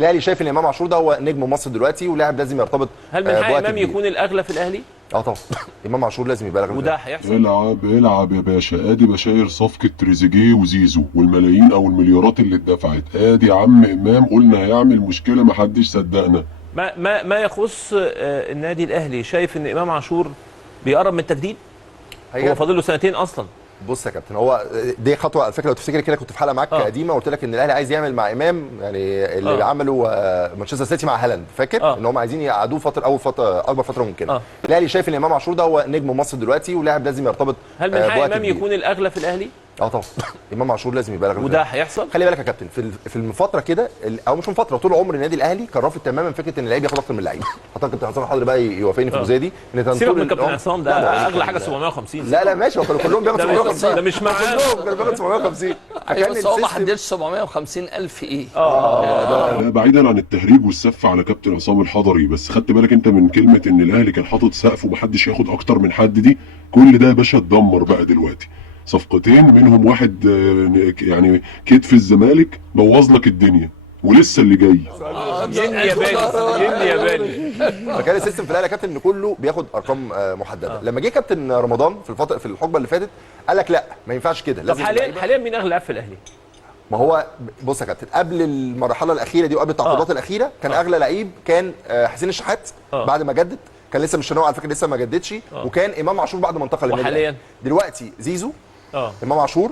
الاهلي شايف ان امام عاشور ده هو نجم مصر دلوقتي ولاعب لازم يرتبط. هل من حق امام يكون الاغلى في الاهلي؟ طبعا امام عاشور لازم يبقى الاغلى. وده هيحصل. العب يا باشا، ادي بشاير صفقه تريزيجيه وزيزو والملايين او المليارات اللي اتدفعت، ادي يا عم امام قلنا هيعمل مشكله محدش صدقنا. ما يخص النادي الاهلي، شايف ان امام عاشور بيقرب من التجديد؟ هو فاضل له سنتين اصلا. بص يا كابتن، هو دي خطوه على فكره، لو تفتكر كده كنت في حلقه معاك قديمه وقلت لك ان الاهلي عايز يعمل مع امام يعني اللي عمله مانشستر سيتي مع هالاند، فاكر؟ ان هم عايزين يقعدوه اكبر فتره ممكنه. الاهلي شايف ان امام عاشور ده هو نجم مصر دلوقتي ولاعب لازم يرتبط. هل من حق امام يكون الاغلى في الاهلي؟ طبعا امام عاشور لازم يبقى الاغلى. وده هيحصل. خلي بالك يا كابتن، في الفتره كده او مش من فتره، طول عمر النادي الاهلي كان رافض تماما فكره ان اللعيب ياخد اكتر من اللعيب. اعتقد كابتن حسام الحضري بقى يوافقني في الجزئيه دي، ان كان سيبك من كابتن عصام ده اغلى حاجه 750. لا ماشي، هو كانوا كلهم بياخدوا 750. ده مش معانا، كلهم كانوا بياخدوا 750. بس هو ما حددش 750,000 ايه. بعيدا عن التهريج والسف على كابتن عصام الحضري، بس خدت بالك انت من كلمه ان الاهلي كان حاطط سقف ومحدش ياخد اكتر من حد دي؟ كل ده يا باشا اتدمر بقى دلوقتي. صفقتين منهم واحد يعني كتف الزمالك بوظ لك الدنيا، ولسه اللي جاي. ياباني. فكان السيستم في الاهلي يا كابتن ان كله بياخد ارقام محدده. لما جه كابتن رمضان في الحقبه اللي فاتت قال لك لا ما ينفعش كده. طب حاليا مين اغلى لاعب في الاهلي؟ ما هو بص يا كابتن، قبل المرحله الاخيره دي وقبل التعاقدات الاخيره كان اغلى لعيب كان حسين الشحات بعد ما جدد، كان لسه مش على فكره، لسه ما جددش. وكان امام عاشور بعد ما انتقل للنادي. وحاليا دلوقتي زيزو، امام عاشور،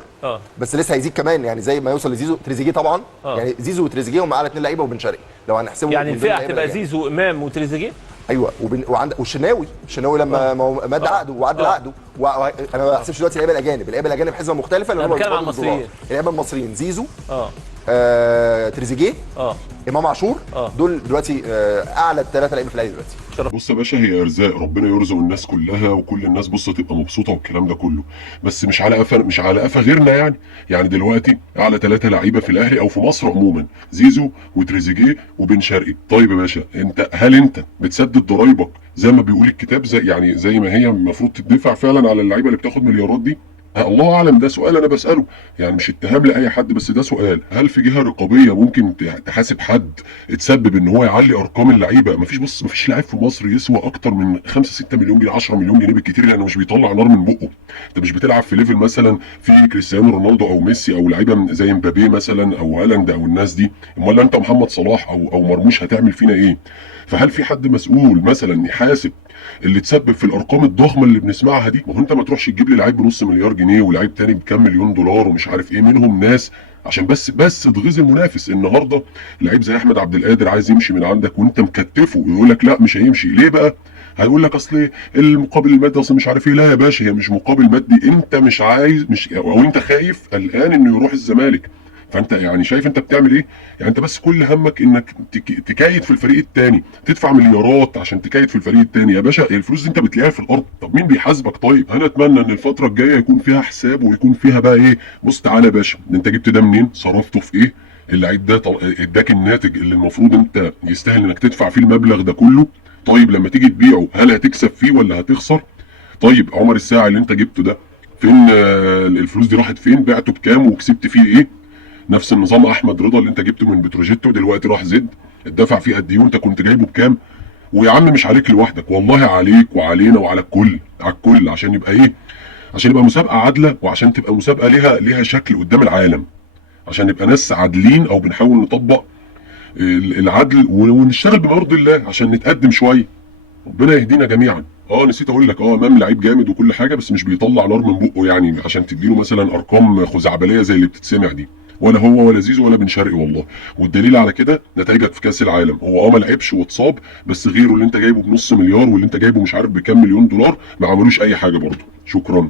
بس لسه هيزيد كمان يعني زي ما يوصل لزيزو. تريزيجيه طبعا، يعني زيزو وتريزيجيه هم اعلى اثنين لعيبه، وبن شرقي لو هنحسبه يعني الفئه هتبقى زيزو امام وتريزيجيه. ايوه والشناوي لما مد عقده وعدل عقده. انا ما بحسبش دلوقتي اللعيبه الاجانب حسبه مختلفه، لان هم بنتكلم عن المصريين. اللعيبه المصريين زيزو، تريزيجيه، امام عاشور، دول دلوقتي اعلى ثلاثه لعيبه في الاهلي دلوقتي. بص يا باشا، هي ارزاق، ربنا يرزق الناس كلها وكل الناس بص تبقى مبسوطه والكلام ده كله، بس مش على قفا غيرنا يعني دلوقتي اعلى ثلاثه لعيبه في الاهلي او في مصر عموما زيزو وتريزيجيه وبن شرقي. طيب يا باشا، هل انت بتسدد ضرايبك زي ما بيقول الكتاب، زي ما هي المفروض تدفع فعلا على اللعيبه اللي بتاخد مليارات دي؟ الله اعلم، ده سؤال انا بساله، يعني مش اتهام لاي حد، بس ده سؤال. هل في جهه رقابيه ممكن تحاسب حد اتسبب ان هو يعلي ارقام اللعيبه؟ مفيش لاعب في مصر يسوى اكتر من 5 6 مليون جنيه، 10 مليون جنيه بالكتير، لانه مش بيطلع نار من بقه. انت مش بتلعب في ليفل مثلا في كريستيانو رونالدو او ميسي او لعيبه زي مبابي مثلا او هالاند او الناس دي. امال انت محمد صلاح او مرموش هتعمل فينا ايه؟ فهل في حد مسؤول مثلا يحاسب اللي تسبب في الارقام الضخمه اللي بنسمعها دي؟ ما هو انت ما تروحش تجيب لي لعيب بنص مليار جنيه ولاعيب تاني بكام مليون دولار ومش عارف ايه، منهم ناس عشان بس تغيظ المنافس. النهارده لعيب زي احمد عبد القادر عايز يمشي من عندك وانت مكتفه، يقول لك لا مش هيمشي. ليه بقى؟ هيقول لك اصل المقابل المادي، اصل مش عارف ايه. لا يا باشا، هي مش مقابل مادي، انت مش عايز او انت خايف قلقان انه يروح الزمالك. فانت يعني شايف انت بتعمل ايه؟ يعني انت بس كل همك انك تكايد في الفريق الثاني، تدفع مليارات عشان تكايد في الفريق الثاني. يا باشا الفلوس دي انت بتلاقيها في الارض، طب مين بيحاسبك؟ طيب انا اتمنى ان الفتره الجايه يكون فيها حساب ويكون فيها بقى ايه، بص تعالى يا باشا، انت جبت ده منين؟ صرفته في ايه؟ اللعيب ده اداك الناتج اللي المفروض انت يستاهل انك تدفع فيه المبلغ ده كله. طيب لما تيجي تبيعه هل هتكسب فيه ولا هتخسر؟ طيب عمر الساعي اللي انت جبته ده فين الفلوس دي راحت فين؟ بعته بكام وكسبت فيه ايه؟ نفس النظام احمد رضا اللي انت جبته من بتروجيت ودلوقتي راح زد، اتدفع فيه قد ايه وانت كنت جايبه بكام؟ ويا عم مش عليك لوحدك، والله عليك وعلينا وعلى الكل، على الكل، عشان يبقى ايه؟ عشان يبقى مسابقه عادله، وعشان تبقى مسابقه ليها شكل قدام العالم، عشان نبقى ناس عادلين او بنحاول نطبق العدل ونشتغل بما يرضي الله عشان نتقدم شويه. ربنا يهدينا جميعا. نسيت اقول لك، امام لعيب جامد وكل حاجه، بس مش بيطلع نار من بقه يعني عشان تديله مثلا ارقام خزعبليه زي اللي بتتسمع دي، ولا هو ولا زيزو ولا بن شرقي والله. والدليل على كده نتائجك في كاس العالم. هو ما لعبش واتصاب، بس غيره اللي انت جايبه بنص مليار واللي انت جايبه مش عارف بكام مليون دولار ما عملوش اي حاجه برضه. شكرا.